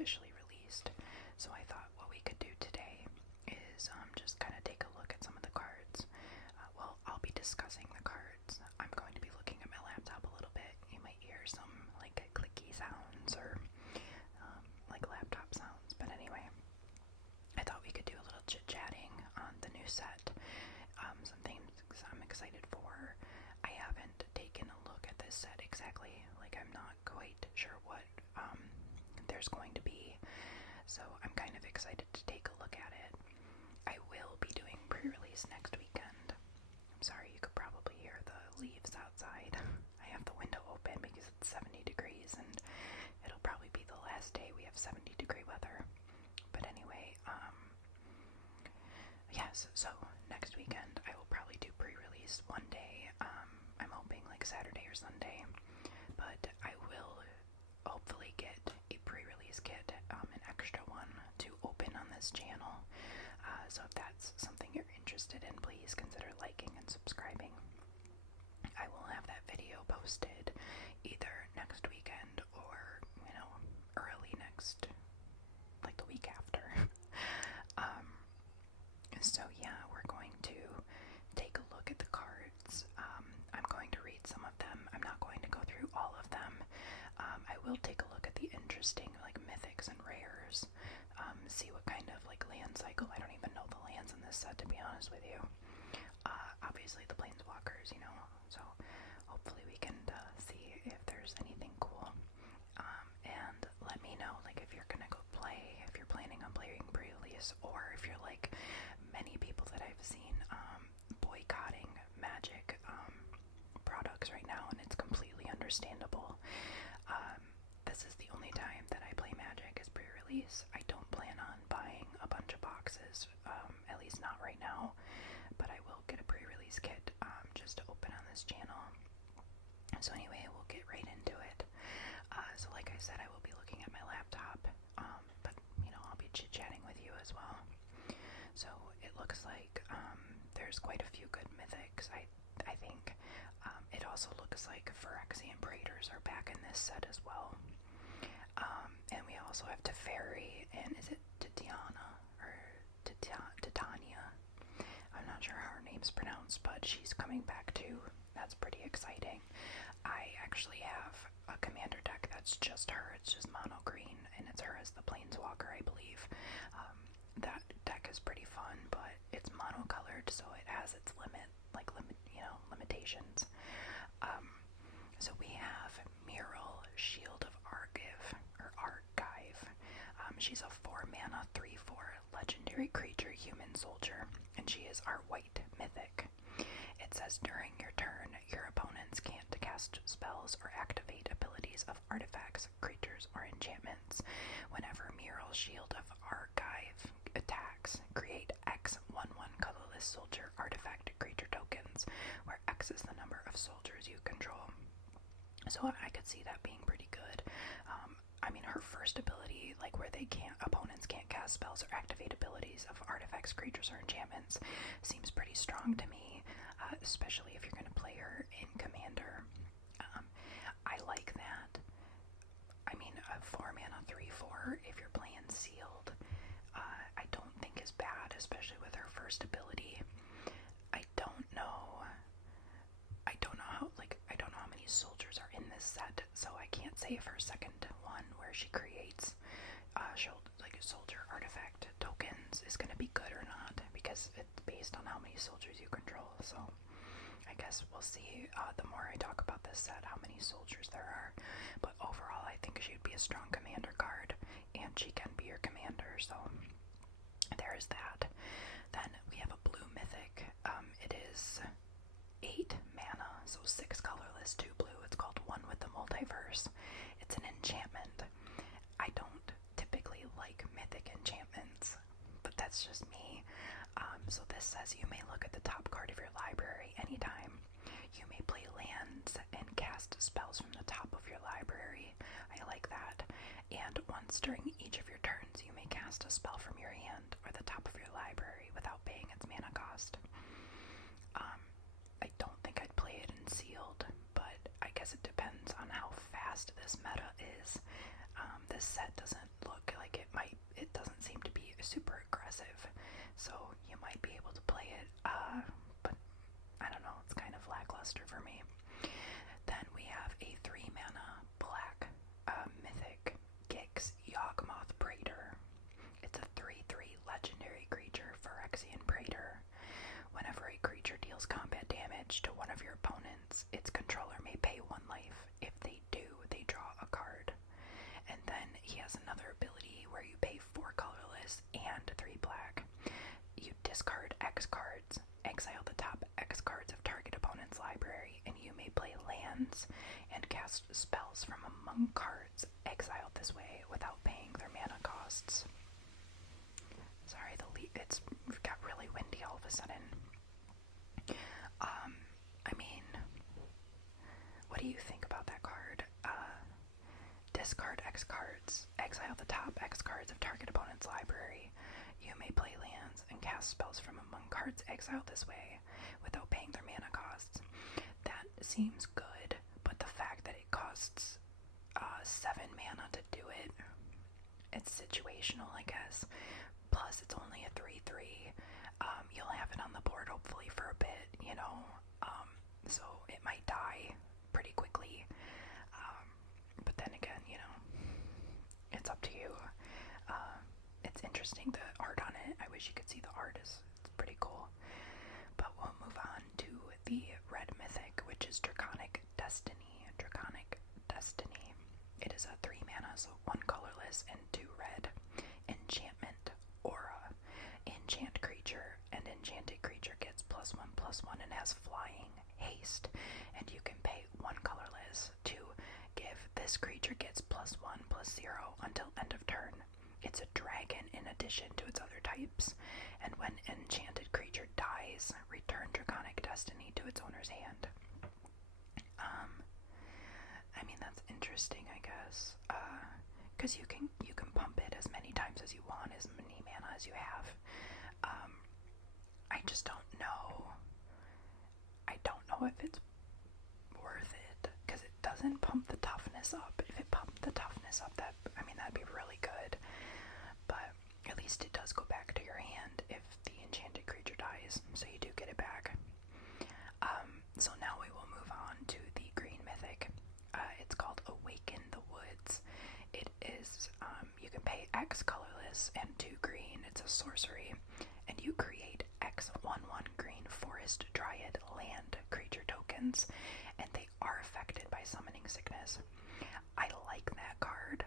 officially released. So I thought what we could do today is just kind of take a look at some of the cards. Well, I'll be discussing the cards. I'm going to be looking at my laptop a little bit. You might hear some like clicky sounds or like laptop sounds. But anyway, I thought we could do a little chit-chatting on the new set. Some things I'm excited for. I haven't taken a look at this set exactly. Like, I'm not quite sure what there's going to be. So I'm kind of excited to take a look at it. I will be doing pre-release next weekend. I'm sorry, you could probably hear the leaves outside. I have the window open because it's 70 degrees and it'll probably be the last day we have 70-degree weather. But anyway, yes, so next weekend I will probably do pre-release one day. I'm hoping like Saturday or Sunday, but I will hopefully get a pre-release kit, an extra one to open on this channel. So if that's something you're interested in, please consider liking and subscribing. I will have that video posted either next weekend or, early next, like the week after. So yeah, we're going to take a look at the cards. I'm going to read some of them. I'm not going to go through all of them. I will take a look at the interesting like mythics and rares. See what kind of like land cycle. I don't even know the lands in this set, to be honest with you. Obviously the planeswalkers, so hopefully we can see if there's anything cool. And let me know, like, if you're gonna go play, if you're planning on playing pre-release, or if you're like many people that I've seen boycotting Magic products right now, and it's completely understandable. This is the only time that I play Magic is pre-release. I don't plan on buying a bunch of boxes, at least not right now, but I will get a pre-release kit just to open on this channel. So anyway, we'll get right into it. So like I said, I will be looking at my laptop, but I'll be chit-chatting with you as well. So it looks like there's quite a few good mythics. I think it also looks like Phyrexian Praetors are back in this set as well. And we also have Teferi, and is it Titiana or Titania? I'm not sure how her name's pronounced, but she's coming back too. That's pretty exciting. I actually have a commander deck that's just her. It's just mono green, and it's her as the planeswalker, I believe. That deck is pretty fun, but it's monocolored, so it has its limitations. So we have Mural, Shield of Argive. She's a 4-mana, 3/4 legendary creature human soldier, and she is our white mythic. It says during your turn, your opponents can't cast spells or activate abilities of artifacts, creatures, or enchantments. Whenever Mural, Shield of Argive attacks, create X 1/1 colorless soldier artifact creature tokens, where X is the number of soldiers you control. So I could see that being pretty good. Her first ability, like where opponents can't cast spells or activate abilities of artifacts, creatures, or enchantments, seems pretty strong to me, especially if you're going to play her in Commander. I like that. A 4-mana 3/4, if you're playing Sealed, I don't think is bad, especially with her first ability. I don't know how many soldiers are in this set, so I can't say if her second one, where she creates soldier artifact tokens, is going to be good or not, because it's based on how many soldiers you control. So I guess we'll see the more I talk about this set, how many soldiers there are. But overall, I think she'd be a strong commander card, and she can be your commander, so there is that. Then we have a blue mythic. It is 8 mana, so 6 colorless, 2 blue. It's called One with the Multiverse. It's an enchantment. I don't typically like mythic enchantments, but that's just me. So this says you may look at the top card of your library anytime. You may play lands and cast spells from the top of your library. I like that. And once during each of your turns, you may cast a spell from your hand or the top of your library without paying its mana cost. I don't think I'd play it in Sealed, but I guess it depends on how fast this meta is. This set doesn't look play it, but I don't know, it's kind of lackluster for me. Then we have a 3-mana black mythic Gix Yawgmoth Praetor. It's a 3/3 legendary creature, Phyrexian Praetor. Whenever a creature deals combat damage to one of your opponents, its controller may pay 1 life. If they do, they draw a card. And then he has another ability where you pay 4 colorless and 3 black. You discard X cards, exile the top X cards of target opponent's library, and you may play lands and cast spells from among cards exiled this way without paying their mana costs. Sorry, it's got really windy all of a sudden. I mean, what do you think about that card? Discard X cards, exile the top X cards of target opponent's library. You may play lands and cast spells from among cards exiled this way without paying their mana costs. That seems good, but the fact that it costs 7 mana to do it, it's situational, I guess. Plus, it's only a 3/3. You'll have it on the board hopefully for a bit, you know, so it might die pretty quickly. But then again, you know, it's up to you. It's interesting, the art on it. I wish you could see the art. It's pretty cool. But we'll move on to the red mythic, which is Draconic Destiny. Draconic Destiny. It is a 3-mana, so 1 colorless and 2 red. Enchantment Aura. Enchant creature, and enchanted creature gets +1/+1 and has flying, haste, and you can pay 1 colorless to give this creature gets +1/+0 until end of turn. It's a dragon in addition to its other types, and when enchanted creature dies, return Draconic Destiny to its owner's hand. I mean, that's interesting, I guess, because you can pump it as many times as you want, as many mana as you have. I just don't know. I don't know if it's worth it, because it doesn't pump the toughness up. If it pumped the toughness up, that'd be really good. But at least it does go back to your hand if the enchanted creature dies, so you do get it back. So now we will move on to the green mythic. It's called Awaken the Woods. It is, you can pay X colorless and 2 green. It's a sorcery, and you create X 1/1 green forest dryad land creature tokens, and they are affected by summoning sickness. I like that card,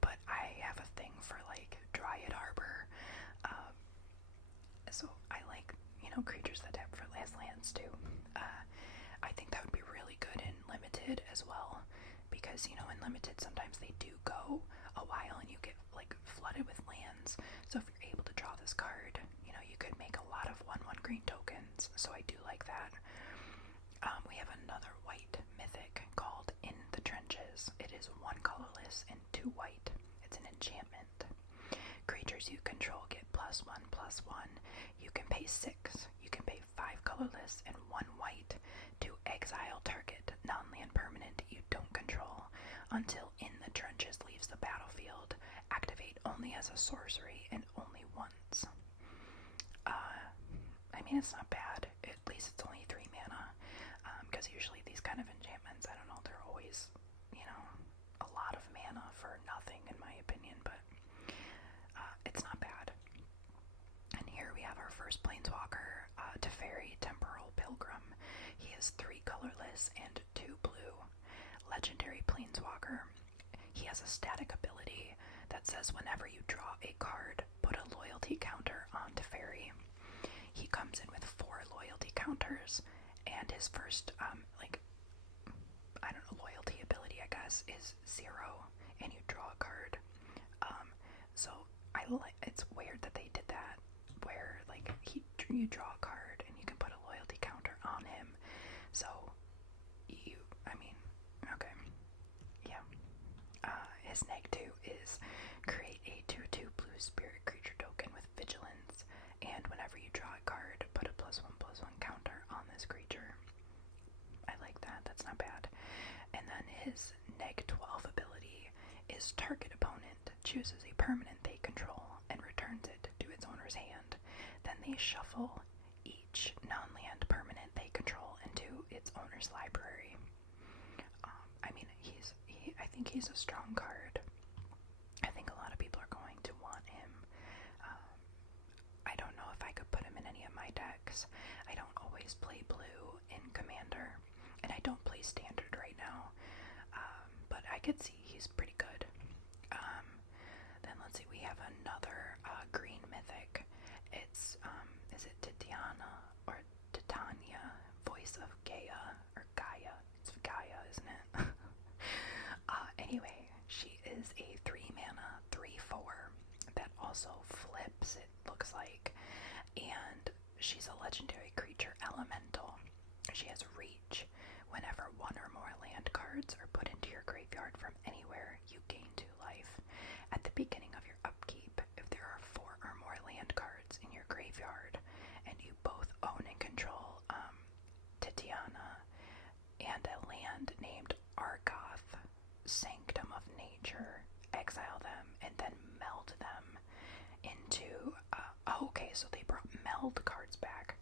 but I have a thing for like Dryad Arbor, so I like, you know, creatures that have for last lands too. I think that would be really good in limited as well, because, you know, in limited sometimes they do go a while and you get like flooded with lands. So if you're able to draw this card, you know, you could make a lot of 1/1 green tokens. So I do like that. We have another white mythic called In the Trenches. It is 1 colorless and 2 white. It's an enchantment. Creatures you control get +1/+1. You can pay 6. You can pay 5 colorless and 1 white to exile target non-land permanent you don't control until In the Trenches leaves the battlefield. Activate only as a sorcery and only once. I mean, it's not bad. At least it's only 3 mana. Because usually these kind of enchantments, I don't know, they're always, you know, a lot of mana for nothing, in my opinion, but it's not bad. And here we have our first planeswalker, Teferi Temporal Pilgrim. He is 3 colorless and 2 blue. Legendary planeswalker. He has a static ability that says whenever you draw a card, put a loyalty counter on Teferi. He comes in with 4 loyalty counters, and his first, loyalty ability, I guess, is 0, and you draw a card. So it's weird that they did that, where, like, you draw a card, and you can put a loyalty counter on him. So, okay, yeah. His neg 2 is create a 2/2 blue spirit creature token with vigilance, and whenever you draw a card, put a +1/+1 counter on this creature. I like that, that's not bad. And then his neg 12 ability is target opponent chooses a permanent they control and returns it to its owner's hand. may shuffle each non-land permanent they control into its owner's library. I mean, I think he's a strong card. I think a lot of people are going to want him. I don't know if I could put him in any of my decks. I don't always play blue in Commander, and I don't play Standard right now, but I could see he's pretty good. Then let's see, we have another green mythic. It's, is it Titiana or Titania, Voice of Gaia, or Gaia? It's Gaia, isn't it? Anyway, she is a 3-mana, 3/4 that also flips, it looks like, and she's a legendary creature elemental. She has reach. Whenever one or more land cards are put into your graveyard from anywhere, you gain 2 life. At the beginning of your upkeep, if there are 4 or more land cards in your graveyard, and you both own and control Titiana and a land named Argoth, Sanctum of Nature, exile them and then meld them into okay, so they brought meld cards back.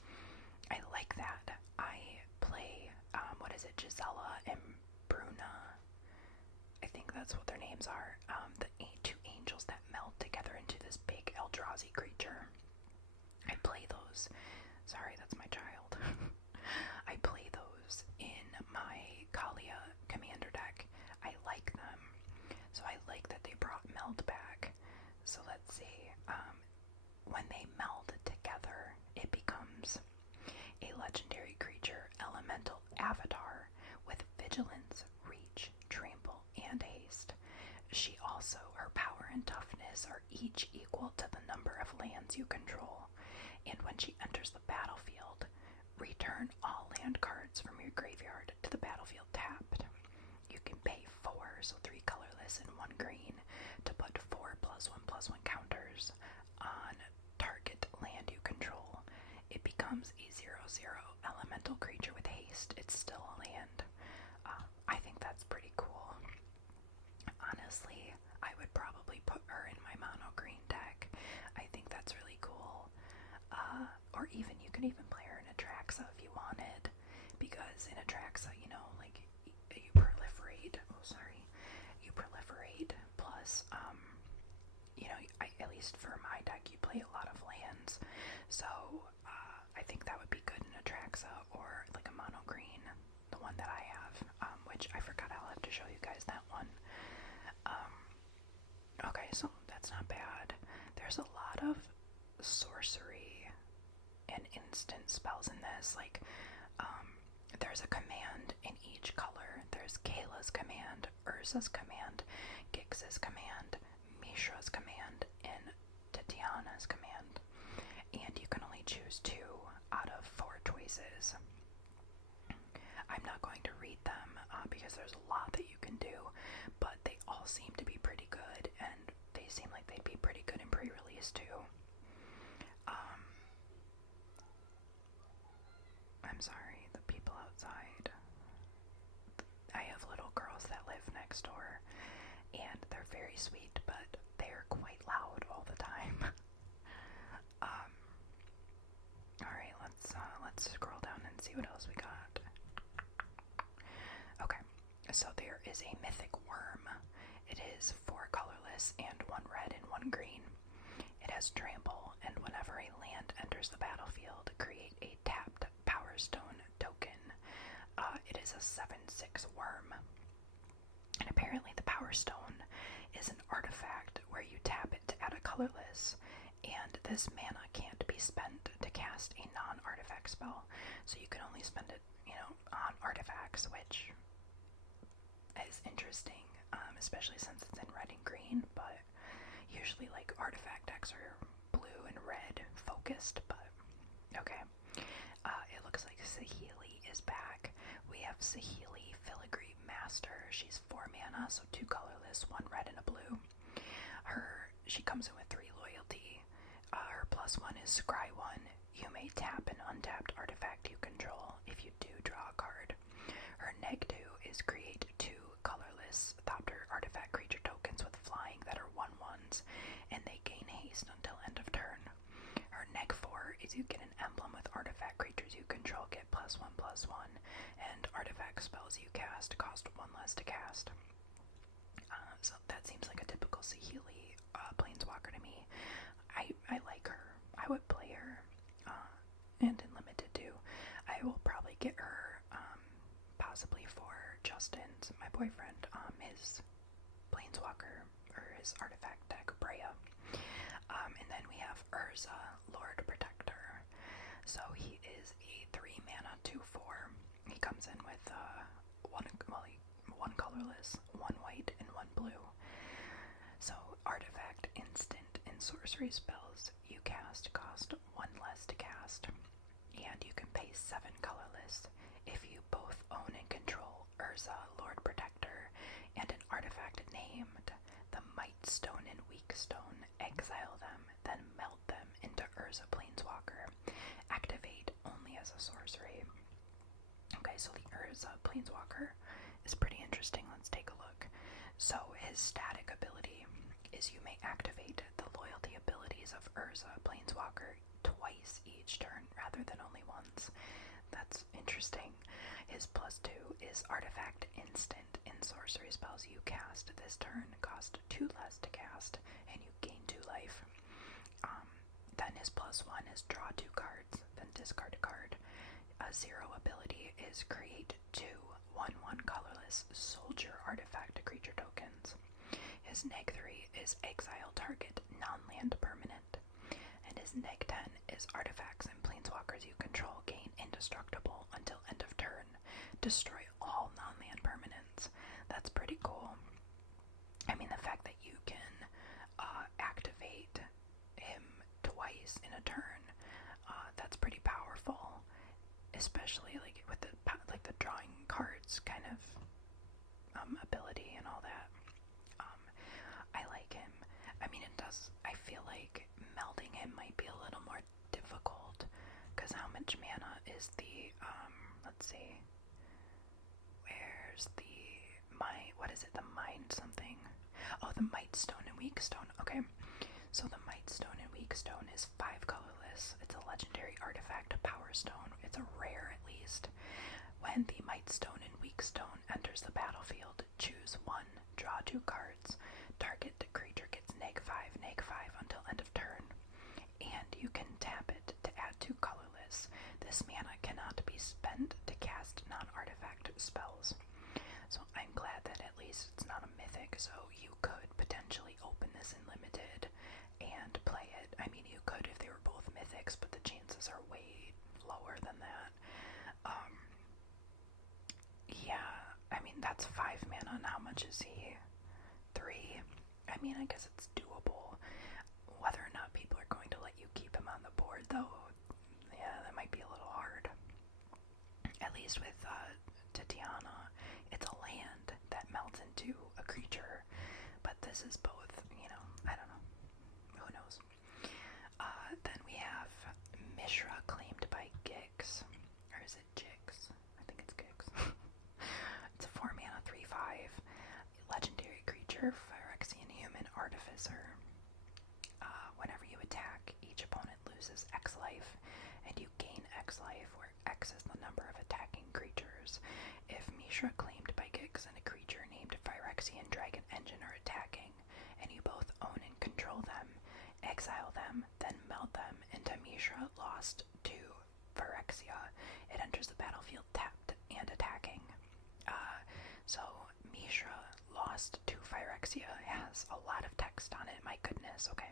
I like that. I play what is it, Gisela and Bruna, I think that's what their names are, the 2 angels that meld together into this big Eldrazi creature. I play those. Sorry, that's my child. I play those in my Kalia Commander deck. I like them. So I like that they brought meld back. So let's see. When they meld together, it becomes a legendary creature, elemental avatar, with vigilance, reach, trample, and haste. She also, her power and toughness are each equal to the number of lands you control. And when she enters the battlefield, return all land cards from your graveyard to the battlefield tapped. You can pay 4, so 3 colorless and 1 green, to put 4 +1/+1 counters on target land you control. It becomes a 0/0 elemental creature with haste. It's still a land. I think that's pretty cool. Honestly, I would probably put her in my mono green deck. I think that's really cool. Or even, you can even play her in Atraxa if you wanted, because in Atraxa, you know, like, you proliferate, you proliferate, plus, you know, at least for my deck, you play a lot of lands, so, I think that would be good in Atraxa, or, like, a mono green, the one that I have, which I forgot, I'll have to show you guys that one. Okay, so that's not bad. There's a lot of sorcery and instant spells in this, like, there's a command in each color. There's Kayla's command, Urza's command, Gix's command, Mishra's command, and Tatiana's command. And you can only choose 2 out of 4 choices. I'm not going to read them because there's a lot that you can do, but they all seem to be pretty good, and they seem like they'd be pretty good in pre-release too. I'm sorry, the people outside. I have little girls that live next door, and they're very sweet, but they're quite loud all the time. Alright, let's scroll down and see what else we got. Okay, so there is a mythic worm. It is 4 colorless and 1 red and 1 green. It has trample, and whenever a land enters the battlefield, create a tapped Power Stone token. It is a 7/6 worm. And apparently the Power Stone is an artifact where you tap it to add a colorless, and this mana can't be spent to cast a non-artifact spell, so you can only spend it, you know, on artifacts, which is interesting, especially since it's in red and green, but usually, like, artifact decks are blue and red focused, but okay. It looks like Saheeli is back. We have Saheeli, Filigree Master. She's 4 mana, so 2 colorless, 1 red and a blue. She comes in with 3 loyalty. Her +1 is Scry 1. You may tap an untapped artifact you control if you do draw a card. Her -2 is create 2 colorless Thopter artifact creature tokens with flying that are 1/1s, and they gain haste until end of turn. Her -4 is spells, you get an emblem with artifact creatures you control get +1/+1, and artifact spells you cast cost 1 less to cast. So that seems like a typical Saheeli planeswalker to me. I like her. I would play her, and in limited too. I will probably get her, possibly for Justin's, my boyfriend, his planeswalker, or his artifact deck, Brea. And then we have Urza, Lord Protector. So he is a 3 mana 2/4. He comes in with one colorless, 1 white, and 1 blue. So artifact, instant, and sorcery spells you cast cost 1 less to cast, and you can pay 7 colorless. If you both own and control Urza, Lord Protector, and an artifact named the Mightstone and Weakstone, exile them, then melt them into Urza Planeswalker. Activate only as a sorcery. Okay, so the Urza Planeswalker is pretty interesting. Let's take a look. So his static ability is you may activate the loyalty abilities of Urza Planeswalker twice each turn rather than only once. That's interesting. His +2 is artifact instant, and sorcery spells you cast this turn cost 2 less to cast, and you gain 2 life. Then his +1 is draw 2 cards, then discard a card. A 0 ability is create 2 1/1 colorless soldier artifact creature tokens. His -3 is exile target non-land permanent, and his -10 is artifacts and planeswalkers you control gain indestructible until end of turn. Destroy all non-land permanents. That's pretty cool. I mean, the fact that you can activate him twice in a turn, that's pretty powerful, especially like with the drawing cards kind of ability and all that. I like him. I mean, I feel like melding him might be a little more difficult, because how much mana is the, let's see, where's the, what is it, the Mind something? Oh, the Mightstone and Weakstone. Okay, so the Mightstone and Weakstone is 5 colorless. It's a legendary artifact, Power Stone. It's a rare, at least. When the Mightstone and Weakstone enters the battlefield, choose 1, draw 2 cards. Target creature gets -5/-5 until end of turn, and you can tap it to add 2 colorless. This mana cannot be spent to cast non-artifact spells. So I'm glad that at least it's not a mythic, so you could potentially open this in limited and play it. I mean, you could if they were both mythics, but the chances are way lower than that. Yeah, I mean, that's 5 mana, and how much is he? 3? I mean, I guess it's doable. Whether or not people are going to let you keep him on the board, though, yeah, that might be a little hard. At least with Tatiana, it's a land that melts into a creature, but this is both, I don't know. Who knows? Then we have Mishra, claimed by Gix. Or is it Jix? I think it's Gix. It's a 4 mana 3/5 legendary creature, Phyrexian human artificer. Whenever you attack, each opponent loses X life, and you gain X life, where X is the number of attacking creatures. If Mishra, claimed by Gix, and a creature named Phyrexian Dragon Engine are attacking, and you both own and control them, exile them, then melt them into Mishra, lost to Phyrexia. It enters the battlefield tapped and attacking. So Mishra, lost to Phyrexia, has a lot of text on it. My goodness. Okay.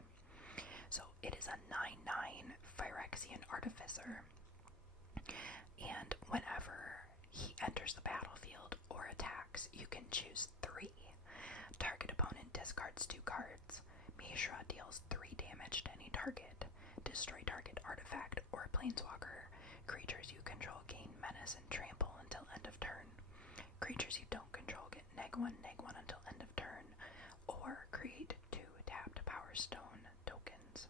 So it is a 9/9 Phyrexian Artificer, and whenever he enters the battlefield or attacks, you can choose 3. Target opponent discards 2 cards. Mishra deals 3 damage to any target. Destroy target artifact or planeswalker. Creatures you control gain menace and trample until end of turn. Creatures you don't control get -1/-1 until end of turn, or create 2 tapped Power Stone tokens.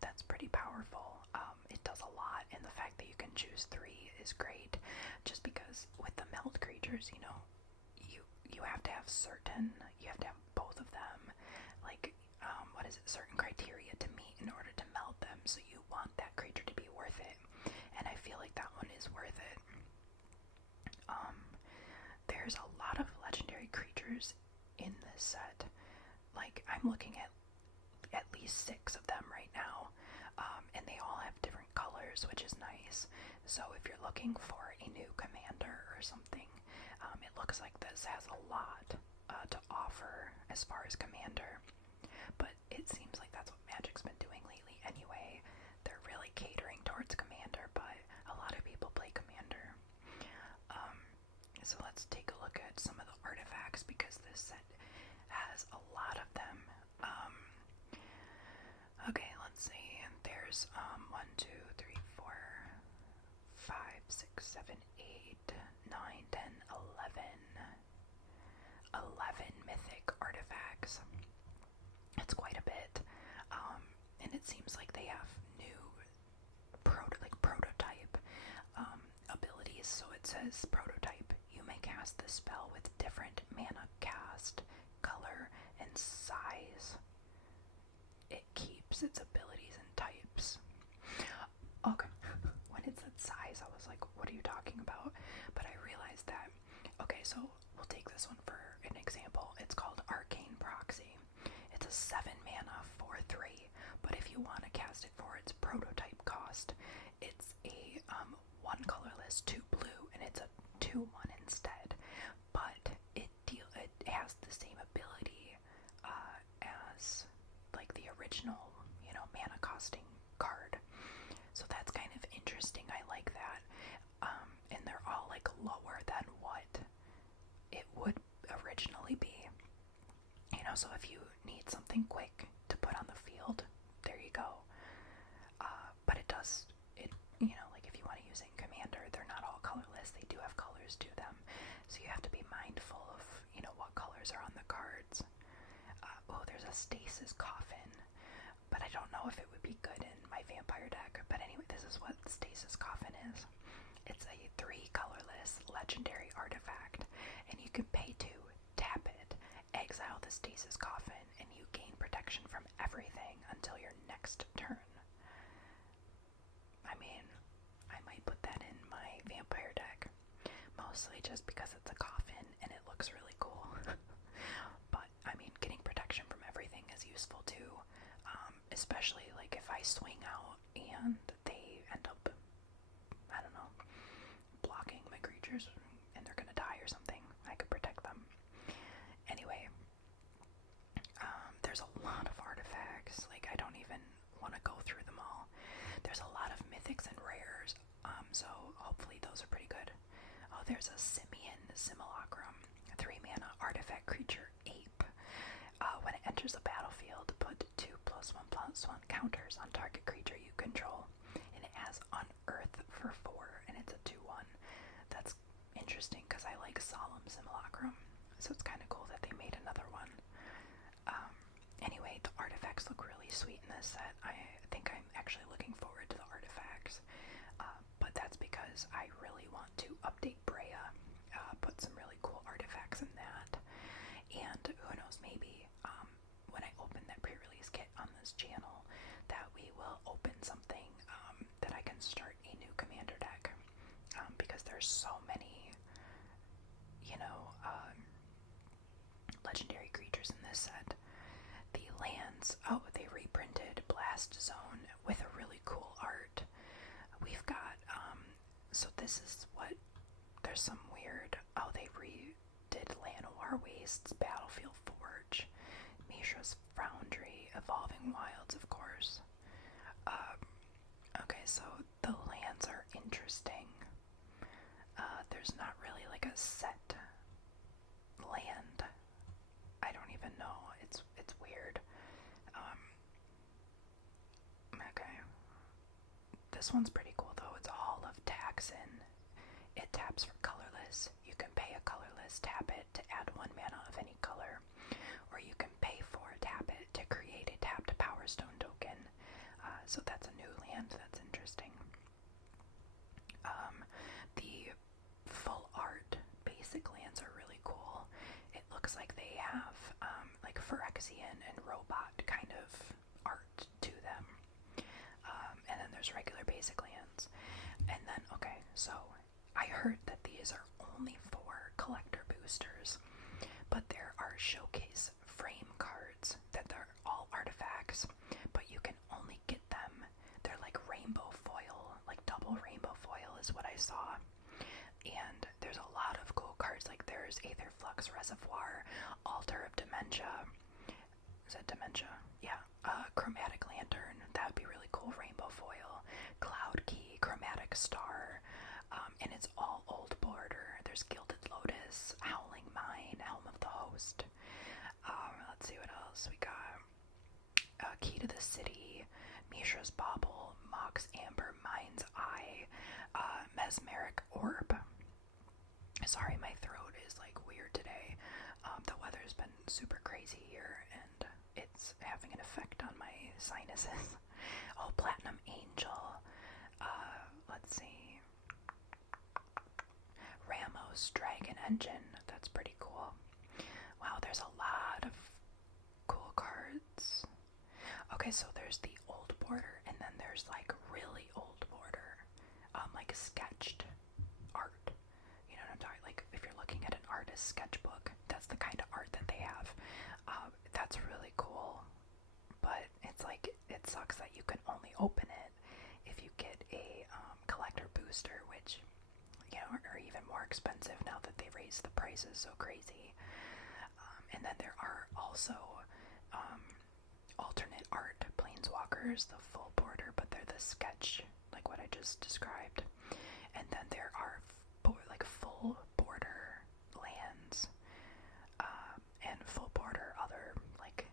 That's pretty powerful. It does a lot, and the fact that you can choose 3 is great, just because with the meld creatures, you have to have both of them, like, certain criteria to meet in order to meld them, so you want that creature to creatures in this set. Like, I'm looking at least 6 of them right now, and they all have different colors, which is nice. So if you're looking for a new commander or something, it looks like this has a lot to offer as far as commander. But it seems like that's what Magic's been doing lately anyway. They're really catering towards commander, but a lot of people play commander. So let's take a look at some of the artifacts, because this set has a lot of them. Okay, let's see. There's 1, 2, 3, 4, 5, 6, 7, 8, 9, 10, 11 mythic artifacts. It's quite a bit. And it seems like they have new prototype abilities. So it says prototype. You may cast this spell with different mana cast, color, and size. It keeps its abilities and types. Okay. When it said size, I was like, what are you talking about? But I realized that, okay, so we'll take this one for an example. It's called Arcane Proxy. It's a 7 mana 4/3, but if you want to cast it for its prototype cost, it's a 1 colorless, 2 blue, and it's a 2/1 instead. But it has the same ability as like the original, mana costing card. So that's kind of interesting. I like that. And they're all like lower than what it would originally be. So if you need something quick to put on the field, there you go. But it does, like if you want to use it in Commander, they're not all colorless. They do have colors to them. So you have to be mindful of, what colors are on the cards. There's a Stasis Coffin, but I don't know if it would be good in my Vampire deck. But anyway, this is what Stasis Coffin is. It's a 3 colorless legendary artifact, and you can pay 2, tap it, exile the Stasis Coffin, and you gain protection from everything until your next turn. I mean, I might put that in my Vampire deck, mostly just because it's a coffin and it looks really cool. But, I mean, getting protection from everything is useful too, especially like if I swing out and they end up, I don't know, blocking my creatures and they're gonna die or something. I could protect them. Anyway, there's a lot of artifacts. Like, I don't even want to go through them all. There's a lot of mythics and rares, so hopefully those are pretty good. Oh, there's a Simian Simulacrum, 3 mana artifact creature ape. When it enters the battlefield, put 2 +1/+1 counters on target creature you control, and it has Unearth for 4, and it's a 2/1. That's interesting because I like Solemn Simulacrum, so it's kind of cool that they made another one. Anyway, the artifacts look really sweet in this set. I think I'm actually looking forward to the artifacts, but that's because I really want to update Brea, put some really cool artifacts in that, and who knows, maybe when I open that pre-release kit on this channel, that we will open something that I can start a new commander deck, because there's so many, legendary creatures in this set. The lands, they reprinted Blast Zone with a really cool art. We've got, so this is what, there's some weird, they redid Llanowar Wastes, Battlefield Forge, Mishra's Foundry, Evolving Wilds, of course. Okay, so the lands are interesting. There's not really like a set land. I don't even know. It's weird. Okay. This one's pretty cool though. It's Hall of Taxon. It taps for colorless. You can pay a colorless, tap it to add 1 mana of any color, or you can pay for tap it to create a tapped Power Stone token. So that's a new land. That's interesting. The full art basic lands are really cool. It looks like they have like Phyrexian and robot kind of art to them. And then there's regular basic lands. And then, okay, so I heard that these are only for collector boosters, but there Waters, Aetherflux, Reservoir, Altar of Dementia. Is that Dementia? Yeah. Chromatic Lantern, that would be really cool. Rainbow Foil, Cloud Key, Chromatic Star, and it's all old border. There's Gilded Lotus, Howling Mine, Helm of the Host. Let's see what else we got. Key to the City, Mishra's Bauble, Mox Amber, Mind's Eye, Mesmeric Orb. Sorry, my throat is like weird today. The weather's been super crazy here, and it's having an effect on my sinuses. Oh, Platinum Angel. Let's see. Ramos Dragon Engine. That's pretty cool. Wow, there's a lot of cool cards. Okay, so there's the old border, and then there's like really old border, like sketched art. You know what I'm talking? Like if you're looking at an artist's sketchbook, that's the kind of art that they have. That's really cool, but it's like it sucks that you can only open it if you get a collector booster, which are even more expensive now that they raised the prices so crazy. And then there are also alternate art planeswalkers, the full border, but they're the sketch, like what I just described. And then there are like full border lands, and full border other like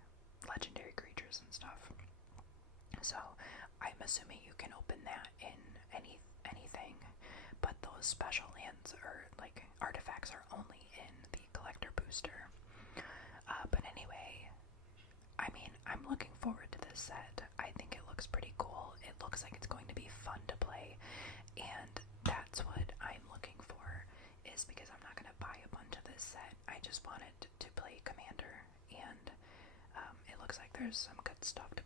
legendary creatures and stuff. So I'm assuming you can open that in anything, but those special lands or like artifacts are only in the collector booster. But anyway, I mean, I'm looking forward to this set. I think it looks pretty cool. It looks like it's going to be fun to play, and that's what I'm looking for, is because I'm not going to buy a bunch of this set. I just wanted to play Commander, and it looks like there's some good stuff to